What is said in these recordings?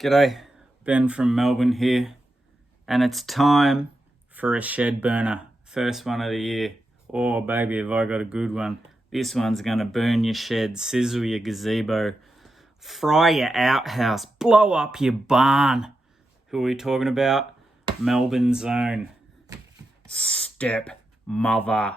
G'day, Ben from Melbourne here, and it's time for a shed burner. First one of the year. Oh baby, have I got a good one. This one's gonna burn your shed, sizzle your gazebo, fry your outhouse, blow up your barn. Who are we talking about? Melbourne's own Stepmother.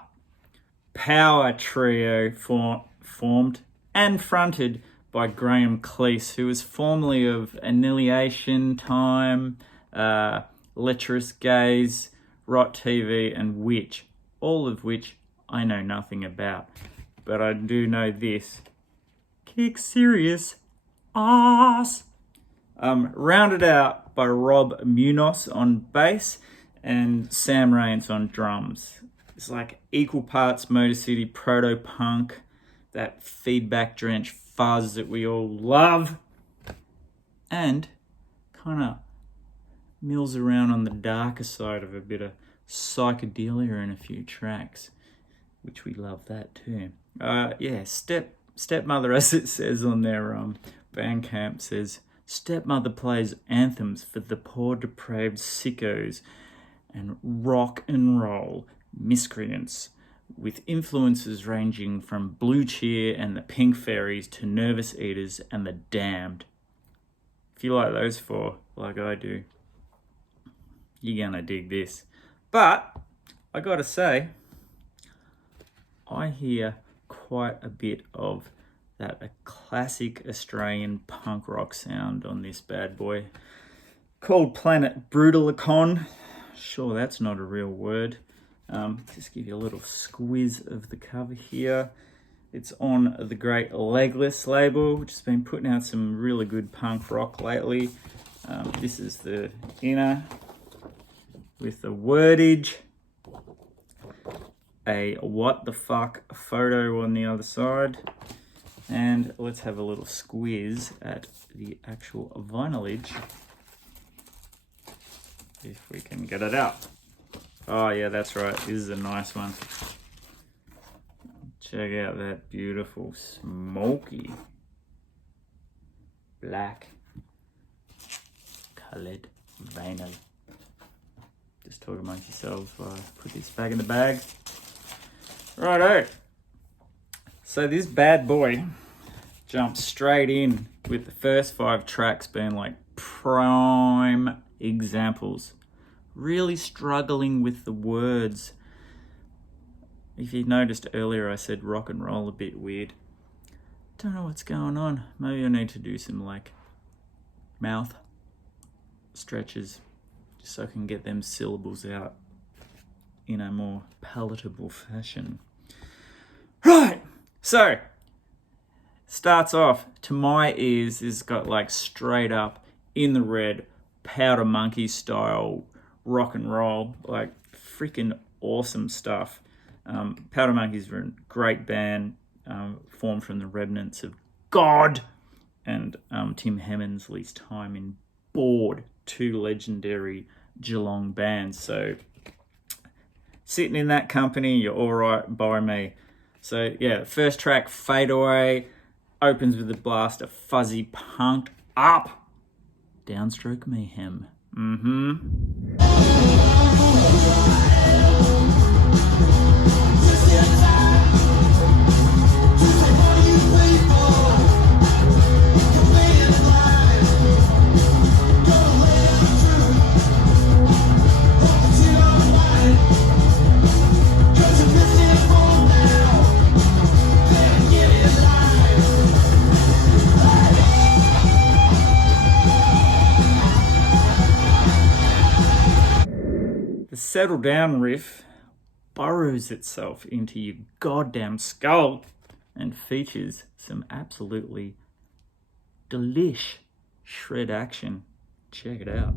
Power trio formed and fronted by Graham Cleese, who was formerly of Annihilation Time, Lecherous Gaze, Rot TV, and Witch, all of which I know nothing about. But I do know this. Kick serious ass. Rounded out by Rob Munoz on bass and Sam Raines on drums. It's like equal parts Motor City proto-punk, that feedback-drenched fuzz that we all love, and kind of mills around on the darker side of a bit of psychedelia in a few tracks, which we love that too. Stepmother, as it says on their Bandcamp, says Stepmother plays anthems for the poor depraved sickos and rock and roll miscreants, with influences ranging from Blue Cheer and the Pink Fairies to Nervous Eaters and the Damned. If you like those four, like I do, you're gonna dig this. But I gotta say, I hear quite a bit of a classic Australian punk rock sound on this bad boy, called Planet Brutalicon. Sure, that's not a real word. Just give you a little squiz of the cover here. It's on the great Legless label, which has been putting out some really good punk rock lately. This is the inner with the wordage, a what the fuck photo on the other side, and let's have a little squiz at the actual vinylage, if we can get it out. Oh yeah, that's right, this is a nice one. Check out that beautiful smoky black coloured vinyl. Just talk amongst yourselves while I put this back in the bag. Righto. So this bad boy jumps straight in with the first 5 tracks being like prime examples. Really struggling with the words. If you noticed earlier, I said rock and roll a bit weird. Don't know what's going on. Maybe I need to do some like mouth stretches just so I can get them syllables out in a more palatable fashion. Right, so starts off, to my ears, is got like straight up in the red Powder Monkey style rock and roll, like freaking awesome stuff. Powder Monkeys were a great band, formed from the remnants of God and Tim Hemmensley's time in Bored, 2 legendary Geelong bands. So sitting in that company, you're all right by me. So yeah, first track, Fade Away, opens with a blast of fuzzy punked up downstroke mayhem. The settle down riff burrows itself into your goddamn skull and features some absolutely delish shred action. Check it out.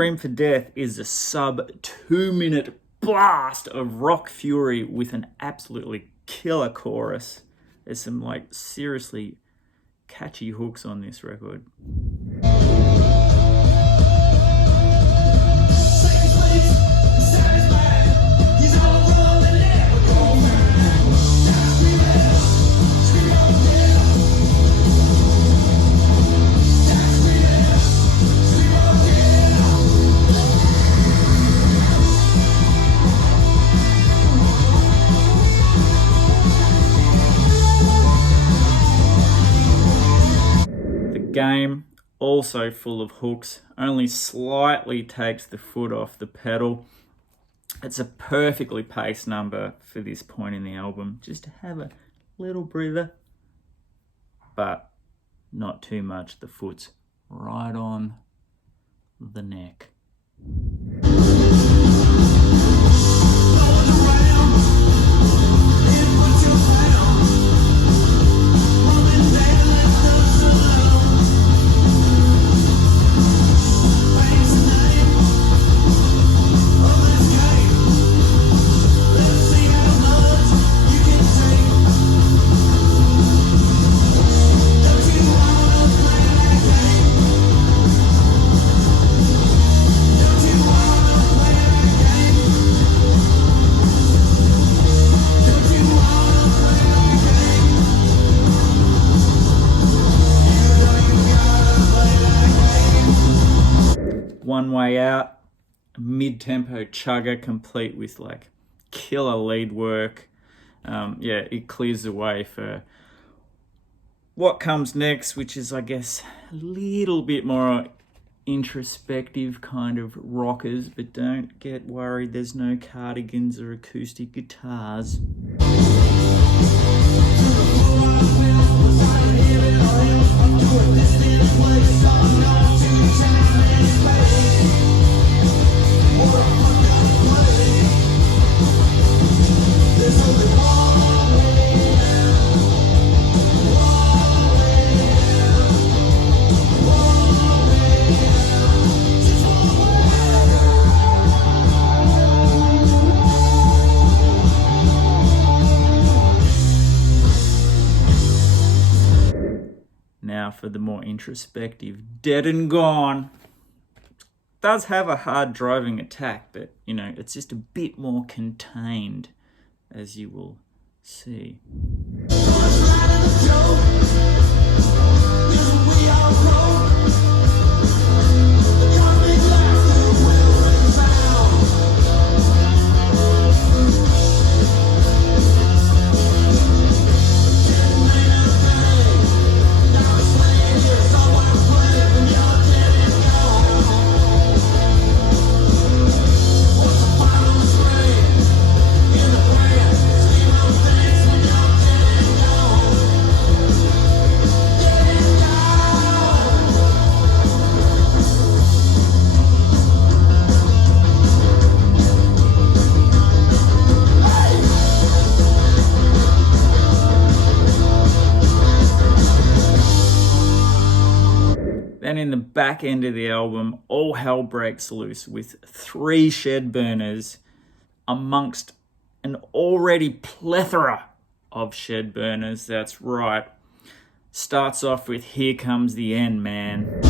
Scream for Death is a sub 2-minute blast of rock fury with an absolutely killer chorus. There's some like seriously catchy hooks on this record. Game also full of hooks, only slightly takes the foot off the pedal. It's a perfectly paced number for this point in the album, just to have a little breather, but not too much. The foot's right on the neck. One Way Out, mid-tempo chugger complete with like killer lead work. Yeah, it clears the way for what comes next, which is, I guess, a little bit more introspective kind of rockers, but don't get worried, there's no cardigans or acoustic guitars. Now for the more introspective Dead and Gone. Does have a hard driving attack, but you know, it's just a bit more contained, as you will see. Then in the back end of the album, all hell breaks loose with 3 shed burners amongst an already plethora of shed burners. That's right. Starts off with Here Comes the End, man.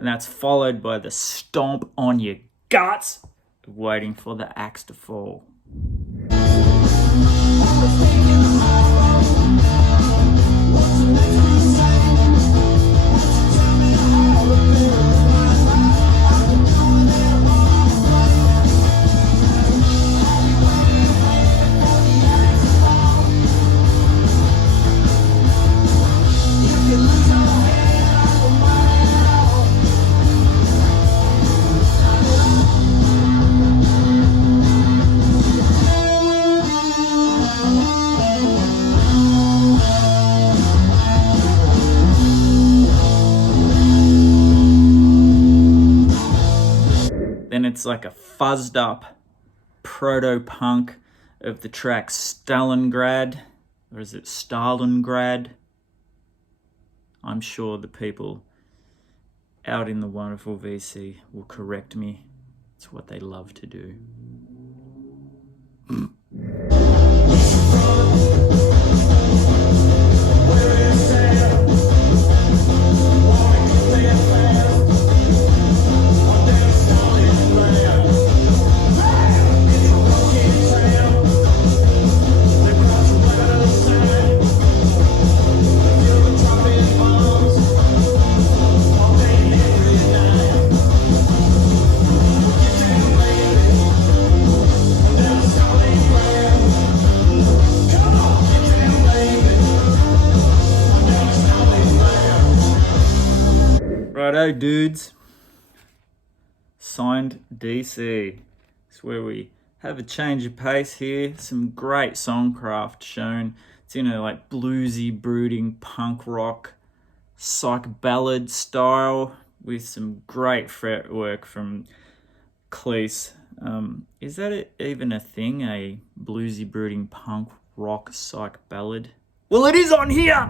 That's followed by the stomp on your guts, waiting for the axe to fall. It's like a fuzzed up proto-punk of the track Stalingrad, or is it Stalingrad? I'm sure the people out in the wonderful VC will correct me. It's what they love to do. Righto, dudes. Signed DC. It's where we have a change of pace here. Some great songcraft shown. It's in a like bluesy, brooding punk rock, psych ballad style with some great fretwork from Cleese. Is that even a thing? A bluesy, brooding punk rock psych ballad? Well, it is on here.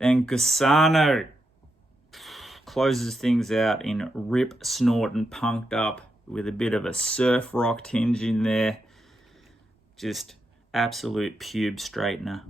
And Gusano closes things out in rip, snort, and punked up with a bit of a surf rock tinge in there. Just absolute pube straightener.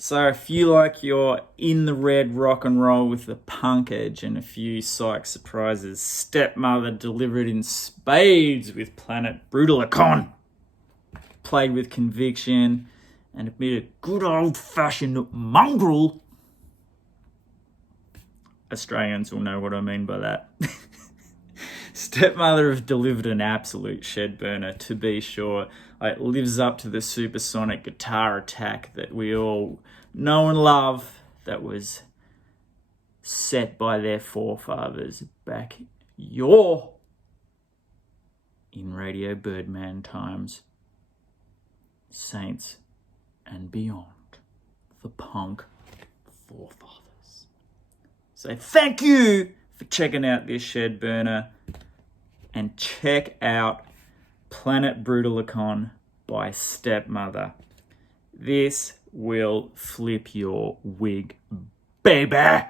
So if you like your in the red rock and roll with the punk edge and a few psych surprises, Stepmother delivered in spades with Planet Brutalicon. Played with conviction and a bit of good old-fashioned mongrel. Australians will know what I mean by that. Stepmother have delivered an absolute shed burner, to be sure. It lives up to the supersonic guitar attack that we all know and love, that was set by their forefathers back in Radio Birdman times. Saints and beyond, the punk forefathers. So thank you for checking out this shed burner, and check out Planet Brutalicon by Stepmother. This will flip your wig, baby.